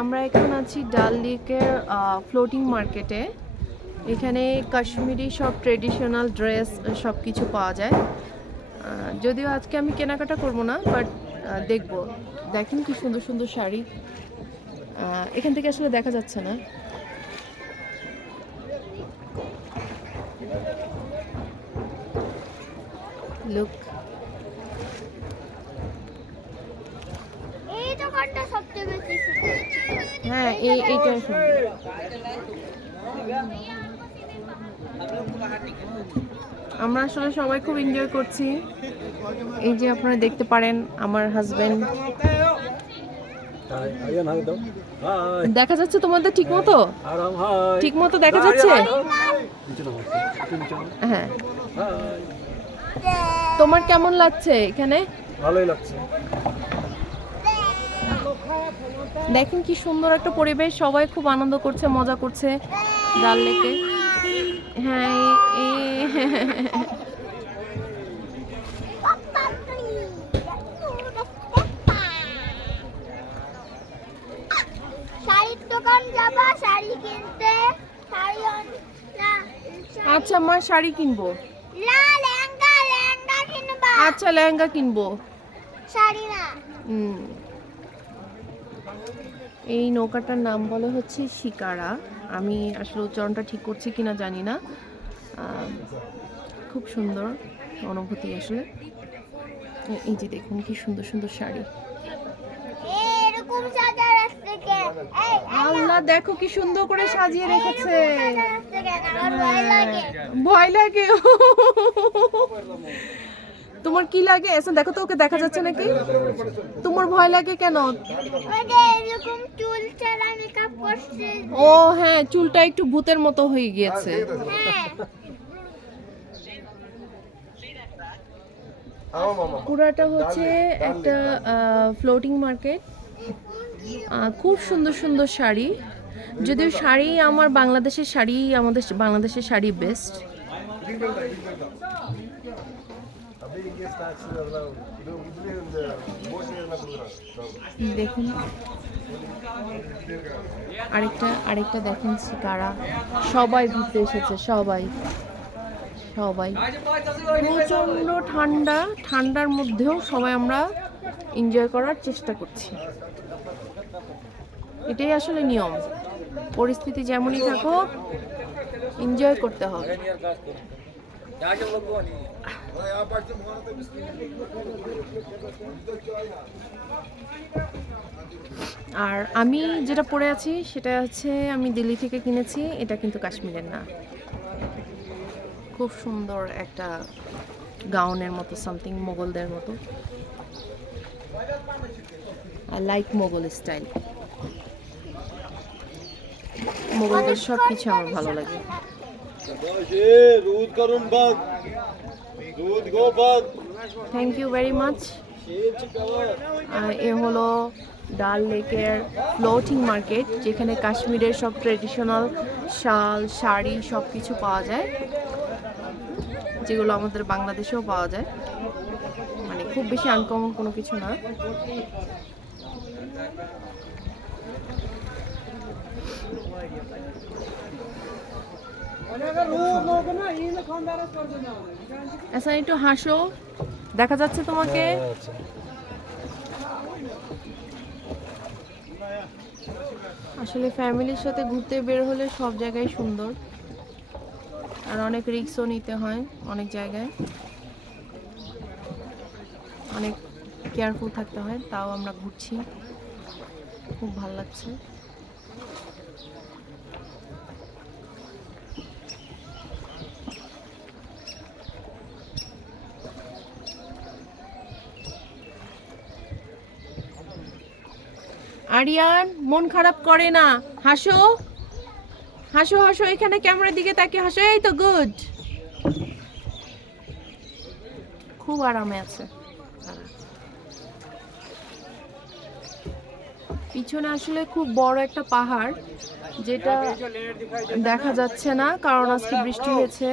আমরা এখন আছি ডাল লেকের ফ্লোটিং মার্কেটে। এখানে কাশ্মীরি সব ট্রেডিশনাল ড্রেস সব কিছু পাওয়া যায়। যদিও আজকে আমি কেনাকাটা করব না, বাট দেখব। দেখেন কি সুন্দর সুন্দর শাড়ি, এখান থেকে আসলে দেখা যাচ্ছে না। লুক, এই দোকানটা সবচেয়ে বেশি সুন্দর। হ্যাঁ এইটা সুন্দর। আমরা আসলে সবাই খুব এনজয় করছি। এই যে আপনারা দেখতে পারেন আমার হাজবেন্ড। দেখা যাচ্ছে তোমাদের ঠিক মতো? ঠিক মতো দেখা যাচ্ছে? হ্যাঁ। তোমার কেমন লাগছে এখানে? ভালোই লাগছে। দেখেন কি সুন্দর একটা পরিবেশ, সবাই খুব আনন্দ করছে, মজা করছে ডাল লেকে। হ্যাঁ, শাড়ির দোকান যাবা শাড়ি কিনতে? শাড়ি না, আচ্ছা মা শাড়ি কিনবো। না লেহেঙ্গা কিনবা। আচ্ছা লেহেঙ্গা কিনবো। শাড়ি না। এই নৌকাটার নাম বলে হচ্ছে শিকারা। আমি আসলে উচ্চারণটা ঠিক করছি কিনা জানি না। খুব সুন্দর অনুভূতি আসলে। এই যে দেখুন কি সুন্দর সুন্দর শাড়ি। এরকম সাজা রাখতে কে? এই আল্লাহ, দেখো কি সুন্দর করে সাজিয়ে রেখেছে। আমার ভয় লাগে। ভয় লাগে? তোমার কি লাগে? এসে দেখো তো, ওকে দেখা যাচ্ছে নাকি? তোমার ভয় লাগে কেন? ওই যে এরকম চুল ছাড়া মেকআপ করছে। ও হ্যাঁ, চুলটা একটু ভূতের মতো হয়ে গিয়েছে। হ্যাঁ, পুরাটা হচ্ছে একটা ফ্লোটিং মার্কেট। খুব সুন্দর সুন্দর শাড়ি। যদিও শাড়ি আমাদের বাংলাদেশের শাড়ি বেস্ট। দেখুন আরেকটা দেখেন শিকারা। সবাই ঘুরতে এসেছে, সবাই। প্রচন্ড ঠান্ডার মধ্যেও সবাই আমরা এনজয় করার চেষ্টা করছি। এটাই আসলে নিয়ম, পরিস্থিতি যেমনই থাকুক এনজয় করতে হবে। আর আমি যেটা পরে আছি সেটা হচ্ছে আমি দিল্লি থেকে কিনেছি। এটা কিন্তু কাশ্মীরের না। খুব সুন্দর একটা গাউনের মতো, সামথিং মোগলদের মতো। I like Mughal style. মোগলদের সব কিছু আমার ভালো লাগে। Thank you very much. এ হলো ডাল লেকের ফ্লোটিং মার্কেট, যেখানে কাশ্মীরের সব ট্রেডিশনাল শাল, শাড়ি সব কিছু পাওয়া যায়, যেগুলো আমাদের বাংলাদেশেও পাওয়া যায়। মানে খুব বেশি আনকমন কোনো কিছু না। আচ্ছা একটু হাসো, দেখা যাচ্ছে তোমাকে। আসলে ফ্যামিলির সাথে ঘুরতে বের হলে সব জায়গায় সুন্দর, আর অনেক রিস্কও নিতে হয়। অনেক জায়গায় অনেক কেয়ারফুল থাকতে হয়। তাও আমরা ঘুরছি, খুব ভালো লাগছে। আরিয়ান, মন খারাপ করে না, হাসো হাসো হাসো, এখানে ক্যামেরার দিকে তাকিয়ে হাসো। এই তো গুড, খুব আরামে আছে। পিছনে আসলে খুব বড় একটা পাহাড়, যেটা দেখা যাচ্ছে না কারণ আজকে বৃষ্টি হয়েছে।